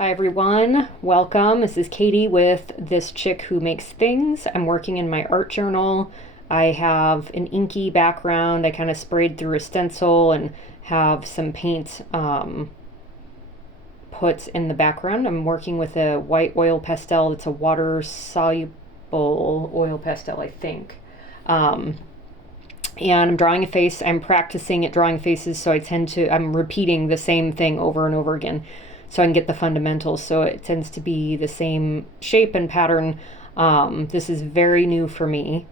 Hi everyone, welcome. This is Katie with This Chick Who Makes Things. I'm working in my art journal. I have an inky background. I kind of sprayed through a stencil and have some paint put in the background. I'm working with a white oil pastel. It's a water soluble oil pastel, I think. Um, and I'm drawing a face. I'm practicing at drawing faces, so I'm repeating the same thing over and over again so I can get the fundamentals. So it tends to be the same shape and pattern. This is very new for me.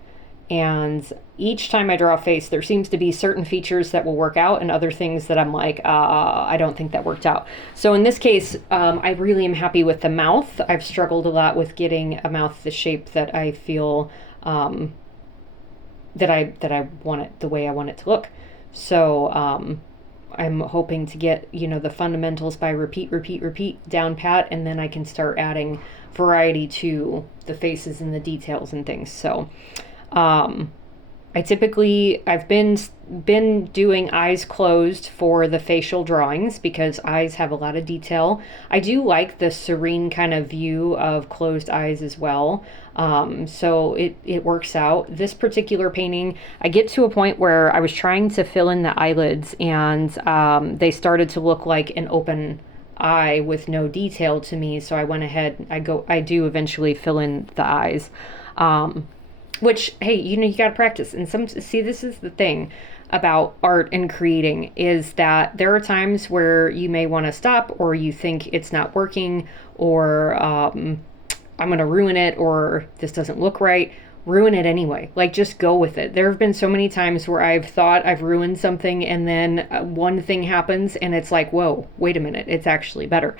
And each time I draw a face, there seems to be certain features that will work out and other things that I'm like, I don't think that worked out. So in this case, I really am happy with the mouth. I've struggled a lot with getting a mouth the shape that I feel that I want it the way I want it to look. So I'm hoping to get the fundamentals by repeat down pat, and then I can start adding variety to the faces and the details and things. So I've been doing eyes closed for the facial drawings because eyes have a lot of detail. I do like the serene kind of view of closed eyes as well. So it works out. This particular painting, I get to a point where I was trying to fill in the eyelids, and they started to look like an open eye with no detail to me. So I went ahead. I do eventually fill in the eyes. Which, hey, you got to practice. And this is the thing about art and creating, is that there are times where you may want to stop, or you think it's not working, or I'm going to ruin it, or this doesn't look right. Ruin it anyway. Like, just go with it. There have been so many times where I've thought I've ruined something, and then one thing happens, and it's like, whoa, wait a minute, it's actually better.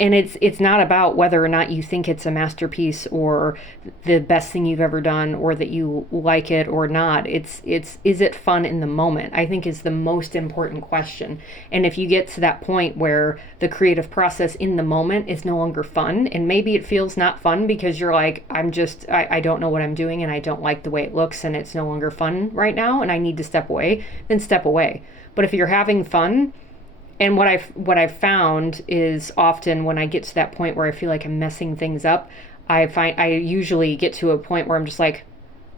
And it's not about whether or not you think it's a masterpiece or the best thing you've ever done, or that you like it or not. It's is it fun in the moment, I think, is the most important question. And if you get to that point where the creative process in the moment is no longer fun, and maybe it feels not fun because you're like, I don't know what I'm doing, and I don't like the way it looks, and it's no longer fun right now, and I need to step away, then step away. But if you're having fun, and what I've found is, often when I get to that point where I feel like I'm messing things up, I usually get to a point where I'm just like,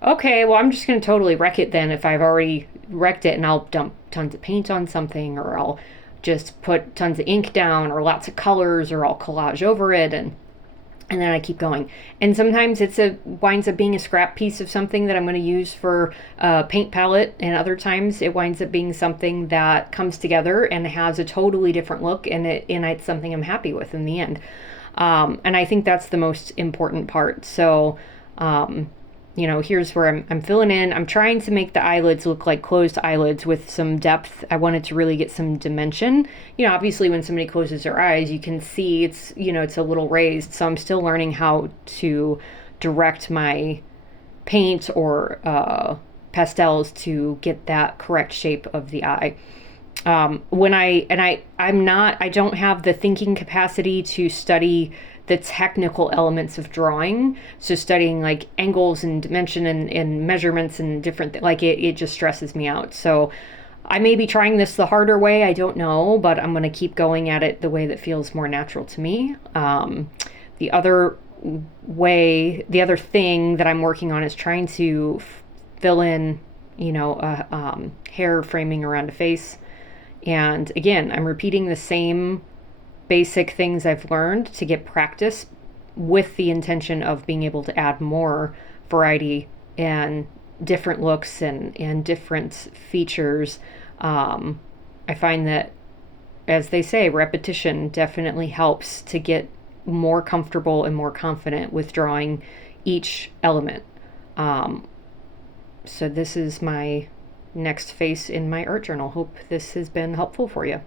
okay, well, I'm just going to totally wreck it then if I've already wrecked it, and I'll dump tons of paint on something, or I'll just put tons of ink down, or lots of colors, or I'll collage over it, and then I keep going. And sometimes winds up being a scrap piece of something that I'm going to use for a paint palette, and other times it winds up being something that comes together and has a totally different look, and it's something I'm happy with in the end. And I think that's the most important part. So here's where I'm filling in. I'm trying to make the eyelids look like closed eyelids with some depth. I wanted to really get some dimension. Obviously when somebody closes their eyes, you can see it's a little raised. So I'm still learning how to direct my paint or pastels to get that correct shape of the eye. I don't have the thinking capacity to study the technical elements of drawing. So studying like angles and dimension and measurements and different like it just stresses me out. So I may be trying this the harder way, I don't know, but I'm going to keep going at it the way that feels more natural to me. The other thing that I'm working on is trying to fill in, hair framing around a face. And again, I'm repeating the same basic things I've learned to get practice, with the intention of being able to add more variety and different looks and different features. I find that, as they say, repetition definitely helps to get more comfortable and more confident with drawing each element. So this is my next face in my art journal. Hope this has been helpful for you.